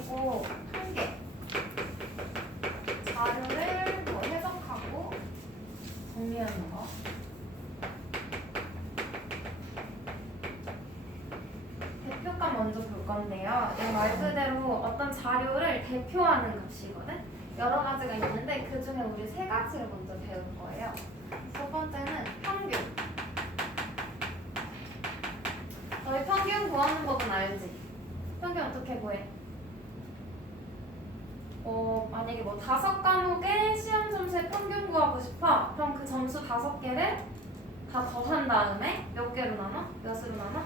아니고 한 개. 자료를 뭐 해석하고 정리하는 거. 대표값 먼저 볼 건데요. 말 그대로 어떤 자료를 대표하는 값이거든. 여러 가지가 있는데 그 중에 우리 세 가지를 먼저 배울 거예요. 첫 번째는 평균. 너희 평균 구하는 법은 알지? 평균 어떻게 구해? 만약에 뭐 5과목의 시험 점수의 평균 구하고 싶어. 그럼 그 점수 5개를 다 더한 다음에 몇 개로 나눠? 몇으로 나눠?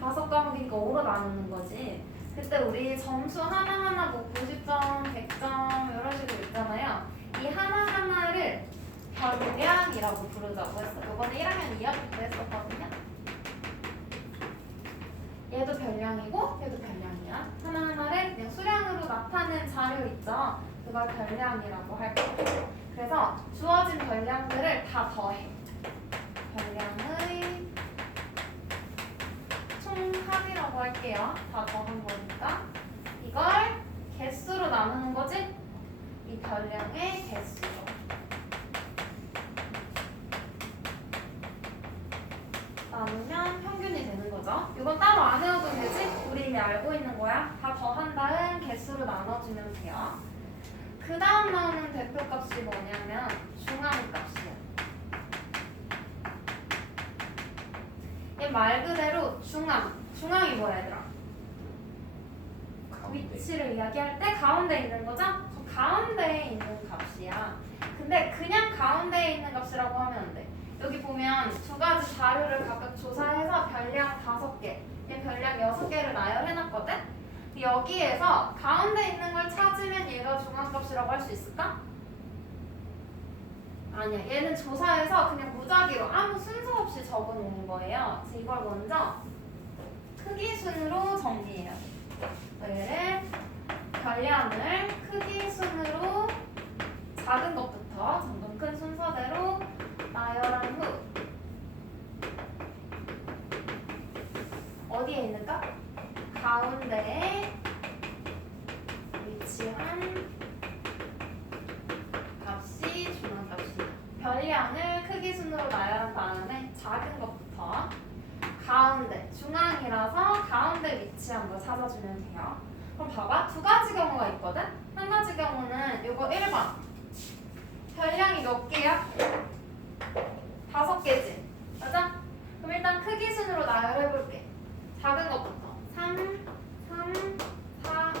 5과목이니까 5로 나누는 거지. 그때 우리 점수 하나하나 뭐 90점, 100점 여러 식으로 있잖아요. 이 하나하나를 별량이라고 부르자고 했어. 이번에 1학년 2학기 때 했었거든요. 얘도 별량이고 얘도 별량이야. 하나하나를 그냥 수량으로 나타낸 자료 있죠. 그걸 별량이라고 할 거예요. 그래서 주어진 별량들을 다 더해. 별량의 총합이라고 할게요. 다 더한 거니까 이걸 개수로 나누는 거지? 이 별량의 개수로. 나누면 평균이 되는 거죠. 이건 따로 안 외워도 되지? 우리 이미 알고 있는 거야. 다 더한 다음 개수로 나눠주면 돼요. 그 다음 나오는 대표값이 뭐냐면 중앙값이야. 얘 말 그대로 중앙이 뭐야 얘들아? 위치를 이야기할 때 가운데 있는 거죠? 가운데에 있는 값이야. 근데 그냥 가운데에 있는 값이라고 하면 안 돼. 여기 보면 두 가지 자료를 각각 조사해서 별량 5개, 얘 별량 6개를 나열해놨거든? 여기에서 가운데 있는 걸 찾으면 얘가 중앙값이라고 할 수 있을까? 아니야. 얘는 조사해서 그냥 무작위로 아무 순서 없이 적어놓은 거예요. 그래서 이걸 먼저 크기 순으로 정리해야 돼. 얘를 별량을 크기 순으로 작은 것부터 점점 큰 순서대로 나열한 후 어디에 있는가? 가운데에 위치한 값이 중앙값이다. 별량을 크기 순으로 나열한 다음에 작은 것부터 가운데, 중앙이라서 가운데 위치한 거 찾아주면 돼요. 그럼 봐봐. 두 가지 경우가 있거든? 한 가지 경우는 요거 1번 별량이 몇 개야? 5개지? 맞아? 그럼 일단 크기 순으로 나열해볼게. 작은 것부터 3, 4,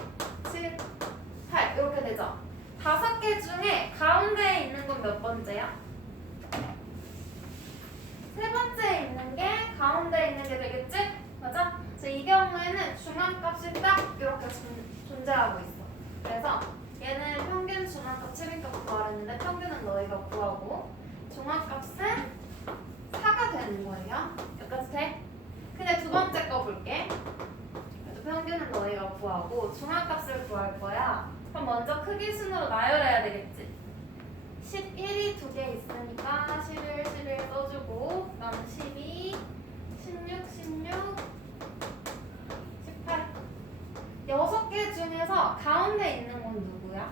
7, 8 이렇게 되죠? 5개 중에 가운데에 있는 건 몇 번째야? 세 번째에 있는 게 가운데에 있는 게 되겠지? 맞아? 그래서 이 경우에는 중앙값이 딱 이렇게 존재하고 있어. 그래서 얘는 평균, 중앙값, 최빈값 구하랬는데 평균은 너희가 구하고 중앙값은 4가 되는 거예요. 여기까지 돼? 근데 두 번째 거 볼게. 그래도 평균은 너희가 구하고 중앙값을 구할 거야. 그럼 먼저 크기 순으로 나열해야 되겠지? 11이 2개 있으니까 11, 11 써주고 그 다음 12, 16, 16, 18 6개 중에서 가운데 있는 건 누구야?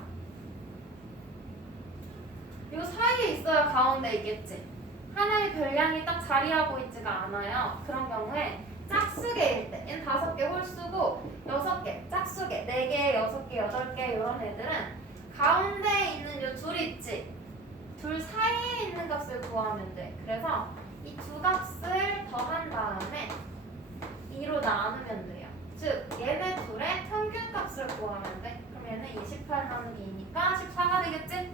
요 사이에 있어야 가운데 있겠지? 하나의 별량이 딱 자리하고 있지가 않아요. 그런 경우에 짝수개일 때 얘는 5개 홀수고 6개, 짝수개 4개, 6개, 8개 이런 애들은 가운데에 있는 요 둘이 있지? 둘 사이에 있는 값을 구하면 돼. 그래서 이 두 값을 더한 다음에 2로 나누면 돼요. 즉 얘네 둘의 평균값을 구하면 돼. 그럼 얘는 28 나누기 2니까 14가 되겠지?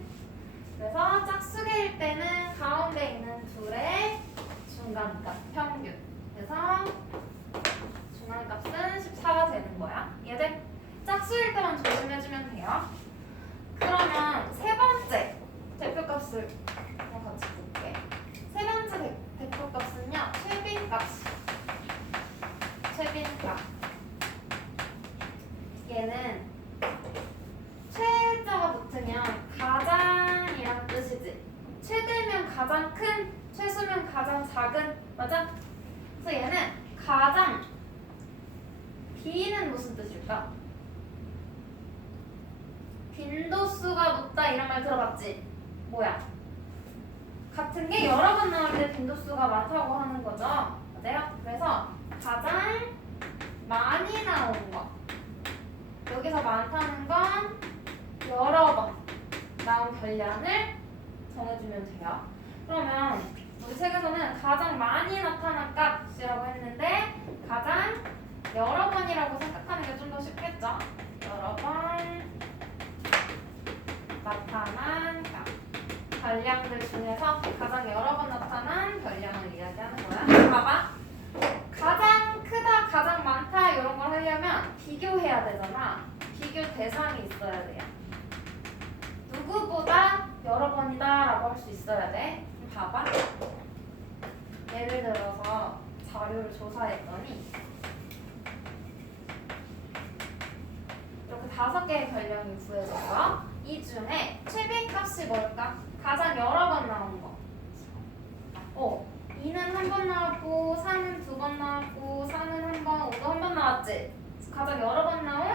그래서 짝수개일 때는 가운데 있는 둘의 중간값 평균. 그래서 중간값은 14가 되는 거야. 얘들 짝수일 때만 조심해주면 돼요. 그러면 세 번째 대표값을 한번 같이 볼게. 세 번째 대표값은요, 최빈값. 얘는 최자가 붙으면 가장이란 뜻이지. 최대면 가장 큰, 최소면 가장 작은, 맞아? 그래서 얘는 가장, B는 무슨 뜻일까? 빈도수가 높다 이런 말 들어봤지? 뭐야? 같은 게 여러 번 나올 때 빈도수가 많다고 하는 거죠. 맞아요? 그래서 가장 많이 나온 거. 여기서 많다는 건 여러 번 나온 별량을 정해주면 돼요. 그러면 우리 책에서는 가장 많이 나타난 값이라고 했는데 가장 여러 번이라고 생각하는 게 좀 더 쉽겠죠? 여러 번 나타난 값. 별량들 중에서 가장 여러 번 나타난 별량을 이야기하는 거야. 봐봐. 가장 크다, 가장 많다 이런 걸 하려면 비교해야 되잖아. 비교 대상이 있어야 돼요. 누구보다 여러 번이다 라고 할 수 있어야 돼. 봐봐. 예를 들어서 자료를 조사했더니 이렇게 5개의 별량이 구해져서 이 중에 최빈값이 뭘까? 가장 여러 번 나온 거. 2는 한 번 나왔고 4는 2번 나왔고 4는 한 번, 5도 한 번 나왔지? 가장 여러 번 나온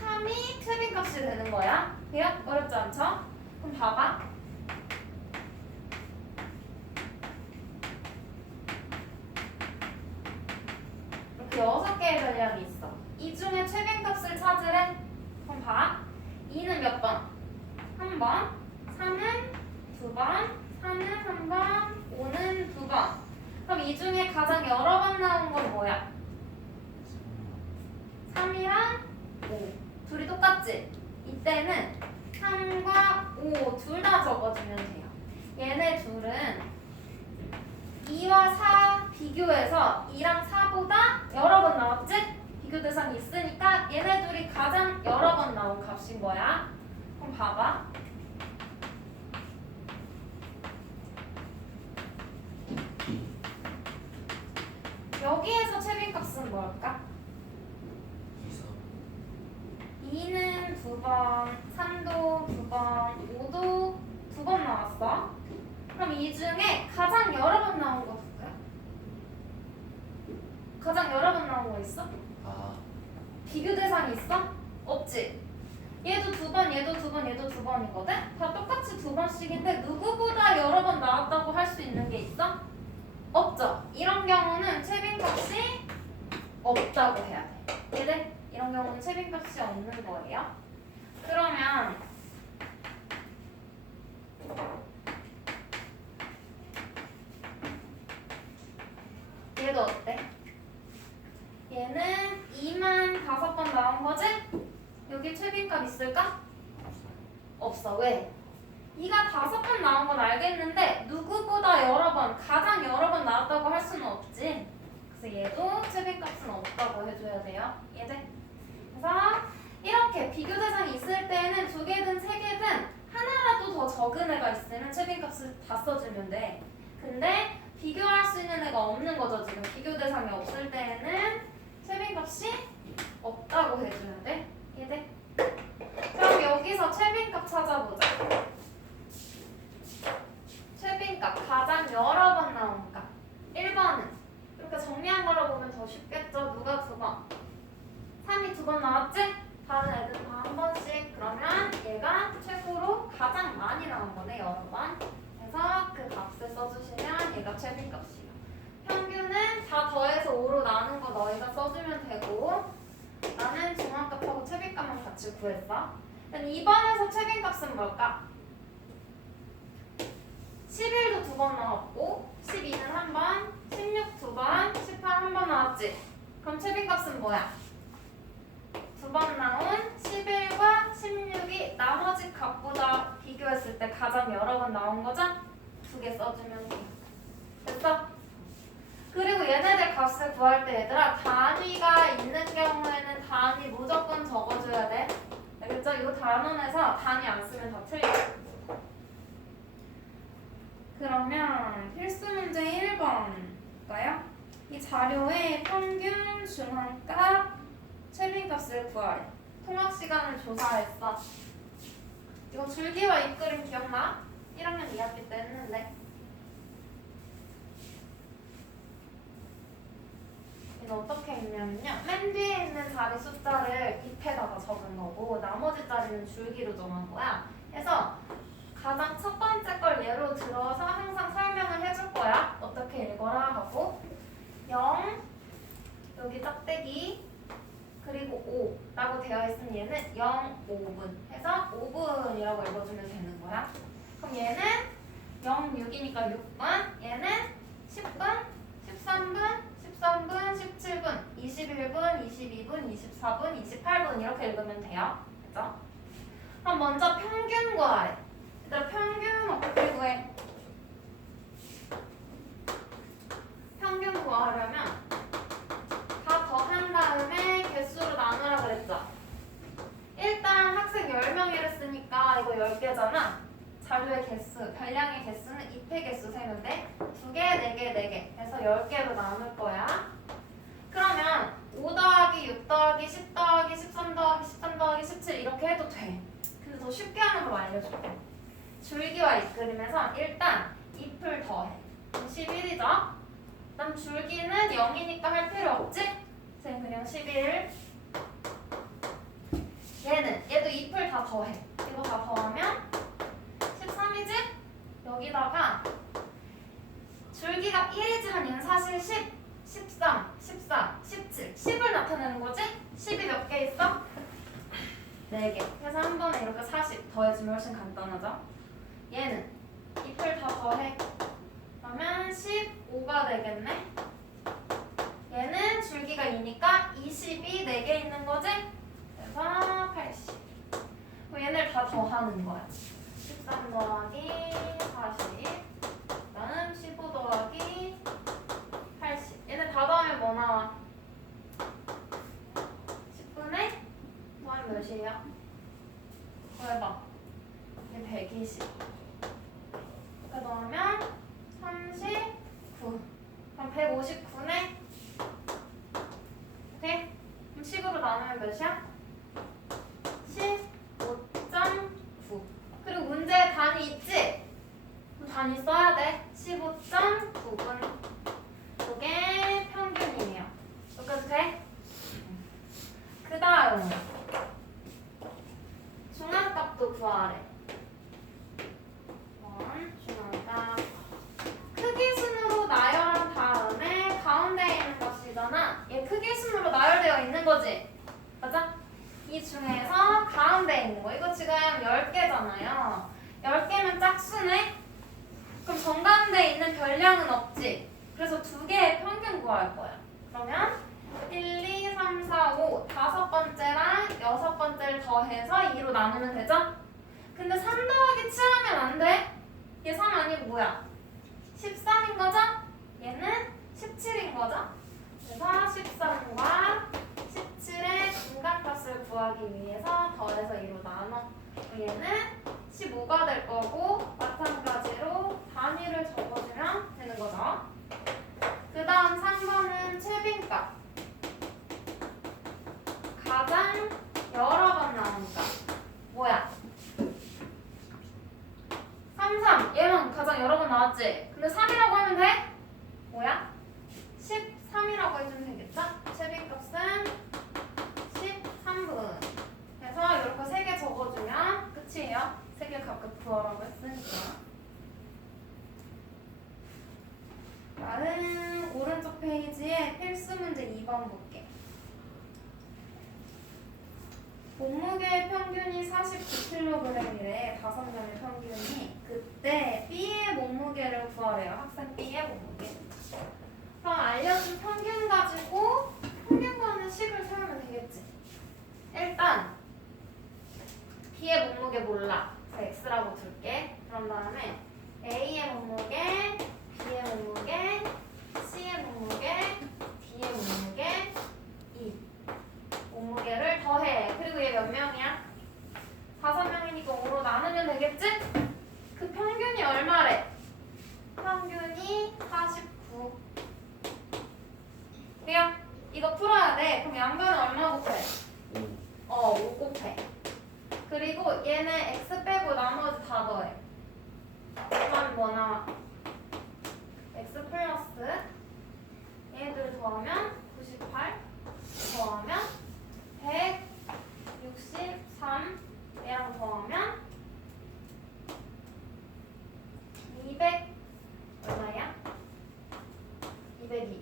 3이 최빈값이 되는 거야. 돼요? 어렵지 않죠? 그럼 봐봐. 이렇게 6개의 별량이 있어. 이 중에 최빈값을 찾으래. 그럼 봐. 2는 몇 번? 한 번. 3는 2번. 4는 한 번. 5는 2번. 그럼 이 중에 가장 여러 번 나온 건 뭐야? 3이랑 5. 둘이 똑같지? 이때는 3과 5 둘 다 적어주면 돼요. 얘네 둘은 2와 4 비교해서 2랑 4보다 여러 번 나왔지? 비교 대상이 있으니까 얘네 둘이 가장 여러 번 나온 값인 거야. 그럼 봐봐. 여기에서 최빈값은 뭘까? 2는 2번, 3도 2번, 5도 2번 나왔어. 그럼 이 중에 가장 여러 번 나온 거 볼까요? 가장 여러 번 나온 거 있어? 비교 대상이 있어? 없지? 얘도 2번, 얘도 2번, 얘도 2번이거든? 다 똑같이 2번씩인데 누구보다 여러 번 나왔다고 할 수 있는 게 있어? 없죠? 이런 경우는 최빈값이 없다고 해야 돼. 얘들? 이런 경우는 최빈값이 없는 거예요. 그러면 얘도 어때? 얘는 2만 5번 나온 거지? 여기 최빈값 있을까? 없어. 왜? 2가 5번 나온 건 알겠는데 누구보다 여러 번, 가장 여러 번 나왔다고 할 수는 없지. 그래서 얘도 최빈값은 없다고 해줘야 돼요. 얘들? 그래서 이렇게 비교 대상이 있을 때는 2개든 3개든 하나라도 더 적은 애가 있으면 최빈값을 다 써주면 돼. 근데 비교할 수 있는 애가 없는 거죠. 지금 비교 대상이 없을 때에는 최빈값이 없다고 해줘야 돼. 이해돼? 그럼 여기서 최빈값 찾아보자. 최빈값 가장 여러 번 나온 값. 1번은 이렇게 정리한 걸로 보면 더 쉽겠죠. 누가 2번? 3이 2번 나왔지? 다른 애들은 다 한 번씩. 그러면 얘가 최고로 가장 많이 나온 거네. 여러 번. 그래서 그 값을 써주시면 얘가 최빈값이에요. 평균은 다 더해서 5로 나눈 거 너희가 써주면 되고 나는 중앙값하고 최빈값만 같이 구했어. 그럼 2번에서 최빈값은 뭘까? 11도 2번 나왔고 12는 한 번, 16 2번, 18 한 번 나왔지? 그럼 최빈값은 뭐야? 2번 나온 11과 16이 나머지 값보다 비교했을 때 가장 여러 번 나온 거죠? 2개 써주면 돼. 됐어? 그리고 얘네들 값을 구할 때 얘들아 단위가 있는 경우에는 단위 무조건 적어줘야 돼. 알겠죠? 이거 단원에서 단위 안 쓰면 다 틀려. 그러면 필수 문제 1번일까요? 이 자료의 평균, 중앙값, 최빈값을 구하래. 통학 시간을 조사했어. 이거 줄기와 입그림 기억나? 1학년 2학기 때 했는데. 얘는 어떻게 있냐면요. 맨 뒤에 있는 자리 숫자를 잎에다가 적은 거고 나머지 자리는 줄기로 정한 거야. 그래서 가장 첫 번째 걸 예로 들어서 항상 설명을 해줄 거야. 어떻게 읽어라 하고 0 여기 짝대기 그리고 5라고 되어 있으면 얘는 0, 5분 해서 5분이라고 읽어주면 되는 거야. 그럼 얘는 0, 6이니까 6분, 얘는 10분, 13분, 13분, 17분, 21분, 22분, 24분, 28분 이렇게 읽으면 돼요. 그죠? 그럼 먼저 평균 구하래. 얘들아 평균 어떻게 구해? 평균 구하려면 다 더한 다음에 개수로 나누라 그랬죠? 일단 학생 10명이랬으니까 이거 10개잖아. 자료의 개수, 별량의 개수는 잎의 개수 세면 돼. 2개, 4개, 4개 해서 10개로 나눌 거야. 그러면 5 더하기 6 더하기 10 더하기 13 더하기 13 더하기 17 이렇게 해도 돼. 근데 더 쉽게 하는 거 알려줄게. 줄기와 잎그림에서 일단 잎을 더해. 11이죠? 그다음 줄기는 0이니까 할 필요 없지? 그냥 11. 얘도 잎을 다 더해. 이거 다 더하면 13이지? 여기다가 줄기가 1이지만 얘는 사실 10, 13, 14, 17, 10을 나타내는 거지? 10이 몇 개 있어? 4개. 그래서 한 번에 이렇게 40 더해주면 훨씬 간단하죠? 얘는 잎을 다 더해. 그러면 15가 되겠네? 얘는 줄기가 2니까 20이 4개 있는 거지? 그래서 80. 그럼 얘네를 다 더하는 거야. 13 더하기 40. 그다음 15 더하기 80. 얘네 다 더하면 뭐 나와? 10분의 더하면 몇이에요? 해봐. 얘 120. 이렇게 넣으면 39. 그럼 159네? 오케이? 그럼 10으로 나누면 몇이야? 15.9. 그리고 문제에 단위 있지? 그럼 단위 써야 돼. 15.9분. 이게 평균이에요. 여기까지 돼? 그 다음 중앙값도 구하래. 중앙값 크기 순으로 나열한 다음에 가운데에 있는 값이잖아. 얘 크기 순으로 나열되어 있는 거지? 맞아? 이 중에서 가운데에 있는 거 이거 지금 10개잖아요. 10개면 짝수네? 그럼 정가운데에 있는 별량은 없지? 그래서 2개의 평균 구할 거야. 그러면 1, 2, 3, 4, 5 다섯 번째랑 여섯 번째를 더해서 2로 나누면 되죠? 근데 3 더하기 7 하면 안 돼. 얘 3 아니고 뭐야? 13인 거죠? 얘는 17인 거죠? 그래서 13과 17의 중간값을 구하기 위해서 더해서 2로 나눠. 얘는 15가 될 거고 마찬가지로 단위를 적어주면 되는 거죠. 그 다음 3번은 최빈값. 가장 여러 번 나오니까 뭐야? 33 얘만 가장 여러 번 나왔지? 근데 3이라고 하면 돼? 뭐야? 13이라고 해주면 되겠죠? 최빈값은 13분. 그래서 이렇게 3개 적어주면 끝이에요. 3개 각각 구하라고 했으니까. 다음 오른쪽 페이지에 필수 문제 2번 볼게. 몸무게 평균이 49kg이래. 5명의 평균이. 그때 B의 몸무게를 구하래요. 학생 B의 몸무게. 그럼 알려준 평균 가지고 평균 구하는 식을 세우면 되겠지. 일단 B의 몸무게 몰라. 그래서 X라고 둘게. 그런 다음에 A의 몸무게, B의 몸무게, C의 몸무게, D의 몸무게, E 몸무게를 더해. 그리고 얘 몇 명이야? 5명이니까 5로 나누면 되겠지? 그 평균이 얼마래? 평균이 49. 그래요? 이거 풀어야 돼. 그럼 양변은 얼마 곱해? 5 곱해. 그리고 얘는 x 빼고 나머지 다 더해. 그럼 뭐 나와? x 플러스 얘들 더하면 98.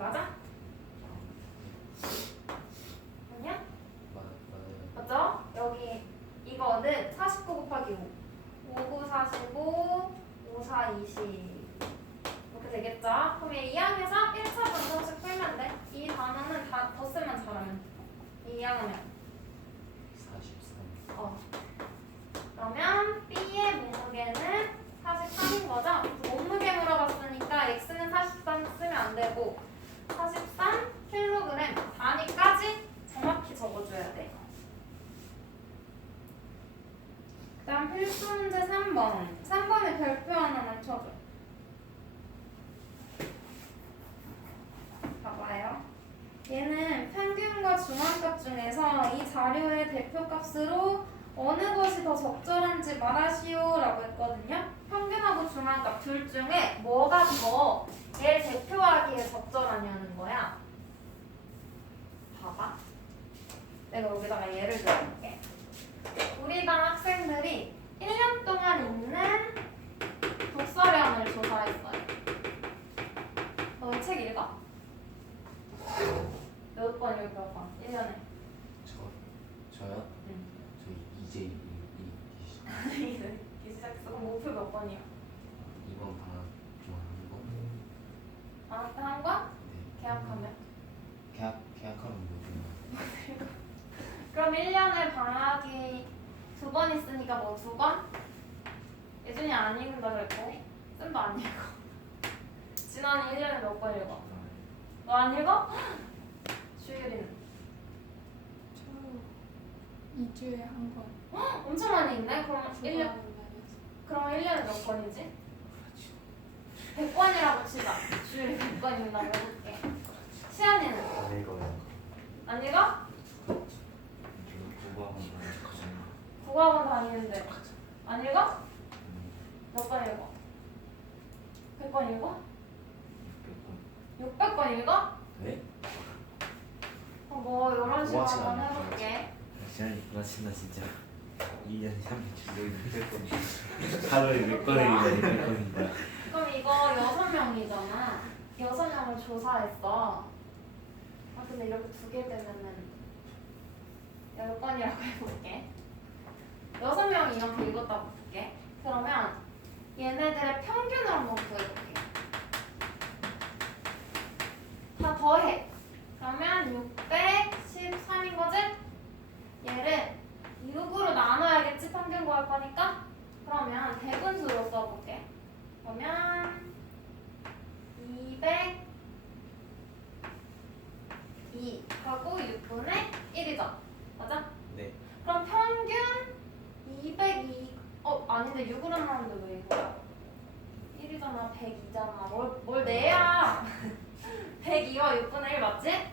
맞아? 아니야? 맞아요. 맞죠? 여기 이거는 49 곱하기 5 59 45 54 20 이렇게 되겠죠? 그럼 이 항에서 1차 방정식 풀면 돼. 이 단어는 다 덧셈만 잘하면 돼. 이 항은 43. 그러면 B의 몸무게는 43인 거죠? 몸무게 물어봤으니까 X는 43 쓰면 안 되고 43kg 단위까지 정확히 적어줘야 돼. 그 다음 필수 문제 3번. 3번에 별표 하나만 쳐줘. 봐봐요. 얘는 평균과 중앙값 중에서 이 자료의 대표값으로 어느 것이 더 적절한지 말하시오 라고 했거든요. 평균하고 중앙값 둘 중에 뭐가 더 얘를 대표하기에 적절하냐는 거야. 봐봐. 내가 여기다가 예를 들어볼게. 우리 반 학생들이 1년 동안 읽는 독서량을 조사했어요. 너 이 책 읽어? 몇 번 읽어봐. 1년에. 저요? 응. 저 이제 이 시작했어. 그럼 목표 몇 번이야? 이번 방학 좀한 번. 방학 때 한 번? 네. 계약하면? 계약하면 뭐죠? 그럼 1년에 방학이 2번 있으니까 뭐 2번? 예준이 안 읽는다 그랬고 쌤도 안 읽어. 진환이 1년에 몇 번 읽어? 너 안 읽어? 주율이는? 저 2주에 한 번. 엄청 많이 읽네? 그럼 1년, 그럼 1년에 몇 번이지? 100번이라고 치자. 주율이 100번 읽는다고 해볼게. 시안이는? 안 읽어요. 안 읽어? 국어학원 다니는데 안 읽어? 몇 번 읽어? 100번 읽어? 600번 읽어? 네? 뭐 이런 식으로 우아치가 한번 않네. 해볼게. 지난이 구라친다 진짜. 2년에 300번. 하루에 몇 번을 읽어야 600번인가. 그럼 이거 6명이잖아. 6명을 조사했어. 아 근데 이렇게 두 개 되면은 10번이라고 해볼게. 6명이 이렇게 읽었다고 볼게. 그러면 얘네들의 평균을 한번 구해볼게. 다 더해. 그러면 613인 거지? 얘를 6으로 나눠야겠지? 평균 구할 거니까? 그러면 대분수로 써볼게. 그러면 202 하고 6분의 1이죠? 맞아? 네. 그럼 평균 202 아닌데 6으로 나오는데 왜 이거야? 1이잖아 102잖아 뭘 내야 102와 6분의 1 맞지?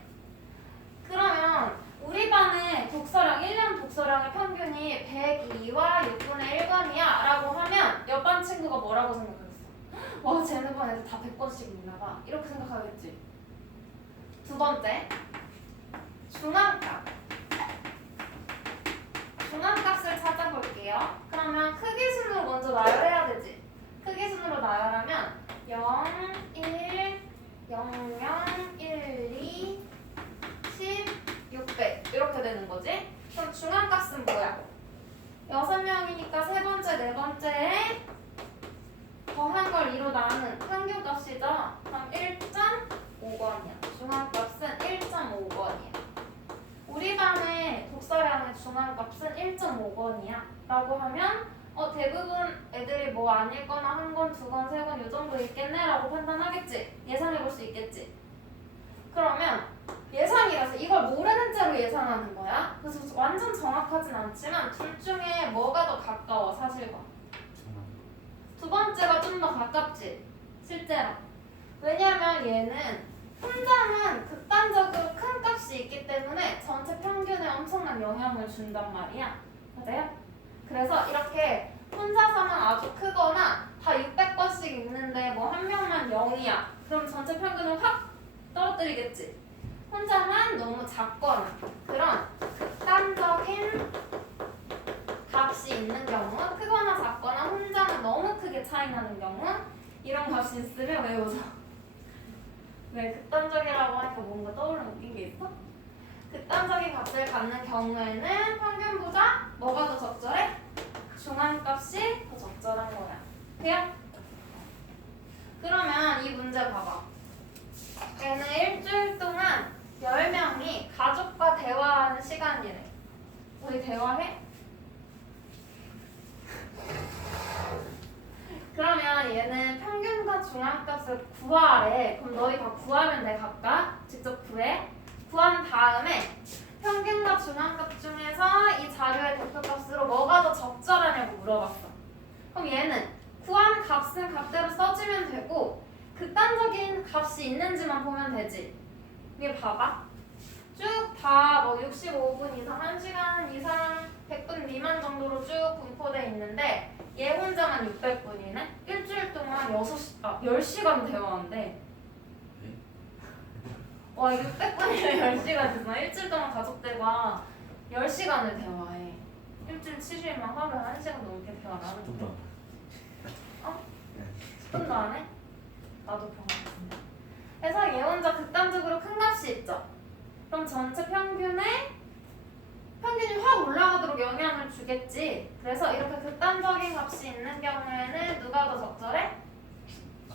그러면 우리 반의 독서량 1년 독서량의 평균이 102와 6분의 1권이야 라고 하면 옆반 친구가 뭐라고 생각했어? 와 쟤네 반 애들 다 100번씩 읽나봐 이렇게 생각하겠지. 두 번째 중앙값. 중앙값을 찾아볼게요. 그러면 크기순으로 먼저 나열해야 되지. 크기순으로 나열하면 0, 1, 0, 0, 1, 2, 10, 600 이렇게 되는 거지. 그럼 중앙값은 뭐야? 6명이니까 세 번째, 네 번째에 더한 걸 2로 나눈 평균값이죠. 그럼 1.5권이야. 중앙값은 1.5권이야. 우리 반의 독서량의 중앙값은 1.5권이야 라고 하면 대부분 애들이 뭐 안 읽거나 한 권, 두 권, 세 권 요 정도 읽겠네 라고 판단하겠지. 예상해 볼 수 있겠지. 그러면 예상이라서 이걸 모르는 채로 예상하는 거야. 그래서 완전 정확하진 않지만 둘 중에 뭐가 더 가까워 사실과? 두 번째가 좀 더 가깝지 실제로. 왜냐면 얘는 혼자만 극단적으로 큰 값이 있기 때문에 전체 평균에 엄청난 영향을 준단 말이야. 맞아요? 그래서 이렇게 혼자서만 아주 크거나 다 600번씩 읽는데 뭐 한 명만 0이야. 그럼 전체 평균을 확 떨어뜨리겠지. 혼자만 너무 작거나 그런 극단적인 값이 있는 경우, 크거나 작거나 혼자는 너무 크게 차이 나는 경우 이런 값이 있으면 외우자. 왜 극단적이라고 하니까 뭔가 떠오르는 웃긴 게 있어? 극단적인 값을 갖는 경우에는 평균보다 뭐가 더 적절해? 중앙값이 더 적절한 거야. 돼요? 그러면 이 문제 봐봐. 얘는 일주일 동안 10명이 가족과 대화하는 시간이래. 너희 대화해? 그러면 얘는 평균과 중앙값을 구하래. 그럼 너희 다 구하면 돼, 각각. 직접 구해. 구한 다음에 평균과 중앙값 중에서 이 자료의 대표값으로 뭐가 더 적절하냐고 물어봤어. 그럼 얘는 구한 값은 값대로 써주면 되고 극단적인 값이 있는지만 보면 되지. 이게 봐봐. 쭉 다 뭐 65분 이상, 1시간 이상, 100분 미만 정도로 쭉 분포돼 있는데 얘 혼자만 600분이네? 일주일 동안 10시간 대화한대. 와, 600분이면 10시간이구나. 일주일 동안 가족들과 10시간을 대화해. 일주일 7일만 하루에 1시간 넘게 대화를 하는 좀더 거야. 어? 10분도 안 해? 나도 그런 거 같은데. 그래서 얘 혼자 극단적으로 큰 값이 있죠. 그럼 전체 평균이 확 올라가도록 영향을 주겠지. 그래서 이렇게 극단적인 값이 있는 경우에는 누가 더 적절해?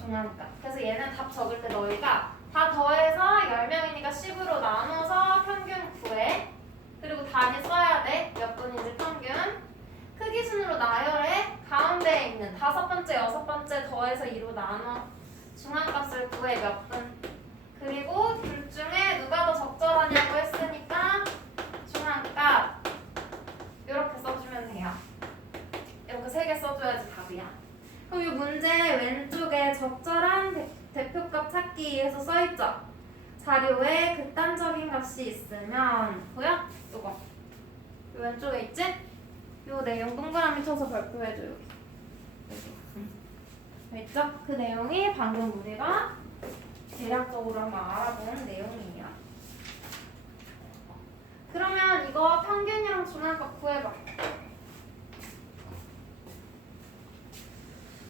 중앙값. 그래서 얘는 답 적을 때 너희가 다 더해서 10명이니까 10으로 나눠서 평균 구해. 그리고 단위 써야 돼. 몇 분인지 평균. 크기 순으로 나열해. 가운데에 있는 5번째, 6번째 더해서 2로 나눠. 중앙값을 구해. 몇 분. 그리고 둘 중에 누가 더 적절하냐고 했으니까 중앙값. 이렇게 써주면 돼요. 이렇게 3개 써줘야지 답이야. 그럼 이 문제 왼쪽에 적절한 대표값 찾기에서 써있죠? 자료에 극단적인 값이 있으면 보여? 요거 요 왼쪽에 있지? 요 내용 동그라미 쳐서 발표해줘. 여기 있죠? 그 내용이 방금 우리가 대략적으로 한번 알아본 내용이에요. 그러면 이거 평균이랑 중앙값 구해봐.